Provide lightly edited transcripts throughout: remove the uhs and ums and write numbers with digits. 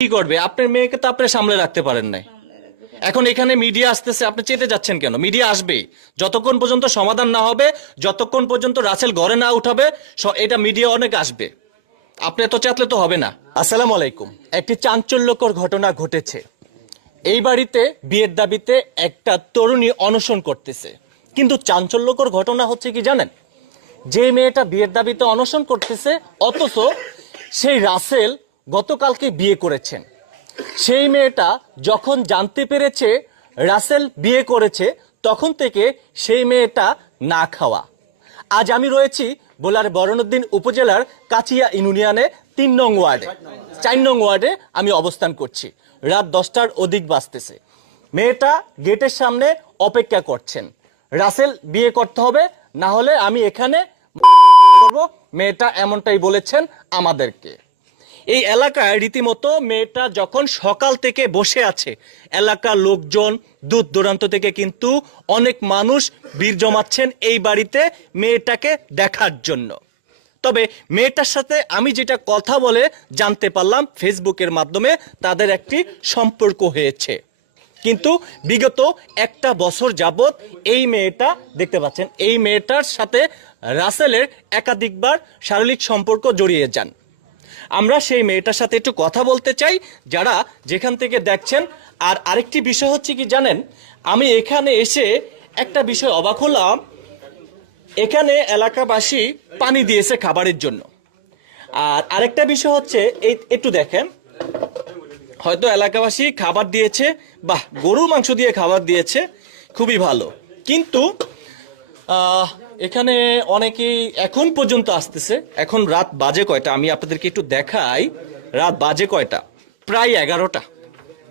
কি করবে? আপনার মেয়েকে তো আপনি সামলে রাখতে পারেন নাই। এখন এখানে মিডিয়া আসতেছে, আপনি চেতে যাচ্ছেন কেন? মিডিয়া আসবে যতক্ষণ পর্যন্ত সমাধান না হবে, যতক্ষণ পর্যন্ত রাসেল ঘরে না উঠাবে, এটা মিডিয়া অনেক আসবে। আপনি তো চাতলে তো হবে না। আসসালামু আলাইকুম। একটি চাঞ্চল্যকর ঘটনা ঘটেছে। এই বাড়িতে বিয়ের দাবিতে একটা তরুণী অনশন করতেছে, কিন্তু চাঞ্চল্যকর ঘটনা হচ্ছে কি জানেন? যে মেয়েটা বিয়ের দাবিতে অনশন করতেছে, অথচ সেই রাসেল গতকালকে বিয়ে করেছেন। সেই মেয়েটা যখন জানতে পেরেছে রাসেল বিয়ে করেছে, তখন থেকে সেই মেয়েটা না খাওয়া। আজ আমি রয়েছি ভোলার বরণউদ্দিন উপজেলার কাচিয়া ইউনিয়নে 3 নং ওয়ার্ডে, 4 নং ওয়ার্ডে আমি অবস্থান করছি। রাত 10টার অধিক বাজতেছে। মেয়েটা গেটের সামনে অপেক্ষা করছেন, রাসেল বিয়ে করতে হবে, না হলে আমি এখানে করব। মেয়েটা এমনটাই বলেছেন আমাদেরকে। এই এলাকায় রীতিমতো মেয়েটা যখন সকাল থেকে বসে আছে, এলাকার লোকজন দূর দূরান্ত থেকে কিন্তু অনেক মানুষ ভিড় জমাচ্ছেন এই বাড়িতে মেয়েটাকে দেখার জন্য। তবে মেয়েটার সাথে আমি যেটা কথা বলে জানতে পারলাম, ফেসবুকের মাধ্যমে তাদের একটি সম্পর্ক হয়েছে। কিন্তু বিগত 1 বছর যাবত এই মেয়েটা দেখতে পাচ্ছেন, এই মেয়েটার সাথে রাসেলের একাধিকবার শারীরিক সম্পর্ক জড়িয়ে যান। আমরা সেই মেয়েটার সাথে একটু কথা বলতে চাই, যারা যেখান থেকে দেখছেন। আর আরেকটি বিষয় হচ্ছে কি জানেন, আমি এখানে এসে একটা বিষয় অবাক হলাম। এখানে এলাকাবাসী পানি দিয়েছে খাবারের জন্য। আর আরেকটা বিষয় হচ্ছে, এই একটু দেখেন, হয়তো এলাকাবাসী খাবার দিয়েছে, বাহ, গরুর মাংস দিয়ে খাবার দিয়েছে, খুবই ভালো। কিন্তু এখানে অনেকেই এখন পর্যন্ত আসতেছে। এখন রাত বাজে কয়টা আমি আপনাদেরকে একটু দেখাই। রাত বাজে কয়টা? প্রায় 11টা,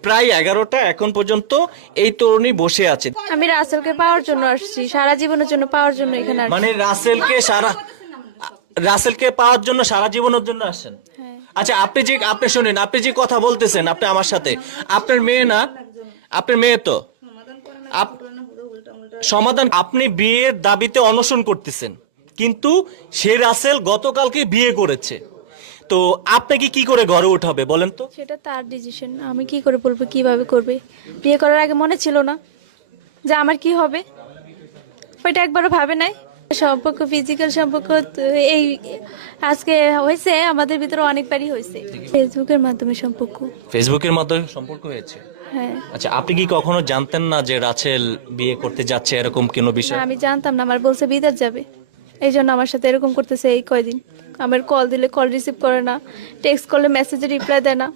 প্রায় 11টা। এখন পর্যন্ত এই তরুণী বসে আছে। আমি রাসেলকে পাওয়ার জন্য আসছি, সারা জীবনের জন্য পাওয়ার জন্য এখানে আসছি। মানে রাসেলকে পাওয়ার জন্য সারা জীবনের জন্য আসেন? হ্যাঁ। আচ্ছা, আপনি শুনেন, আপনি যে কথা বলতেছেন, আপনি আমার সাথে, আপনার মেয়ে না? আপনার মেয়ে তো সমাধান। আপনি বিয়ের দাবিতে অনশন করতেছেন, কিন্তু সে রাসেল গতকালকে বিয়ে করেছে। তো আপনাকে কি করে ঘরে উঠাবে বলেন তো? সেটা তার ডিসিশন, আমি কি করে বলবো কিভাবে করবে। বিয়ে করার আগে মনে ছিল না যে আমার কি হবে, ওইটা একবারও ভাবে নাই। সম্পর্ক, ফিজিক্যাল সম্পর্ক এই আজকে হয়েছে, আমাদের ভিতরে অনেকবারই হয়েছে। ফেসবুকের মাধ্যমে সম্পর্ক। ফেসবুকের মাধ্যমে সম্পর্ক হয়েছে? হ্যাঁ। আচ্ছা, আপনি কি কখনো জানতেন না যে রাসেল বিয়ে করতে যাচ্ছে, এরকম কোনো বিষয়? না, আমি জানতাম না। আমার বলছে বিদেশ যাবে, এই জন্য আমার সাথে এরকম করতেছে। এই কয়দিন আমার কল দিলে কল রিসিভ করে না, টেক্সট করলে মেসেজে রিপ্লাই দেয় না।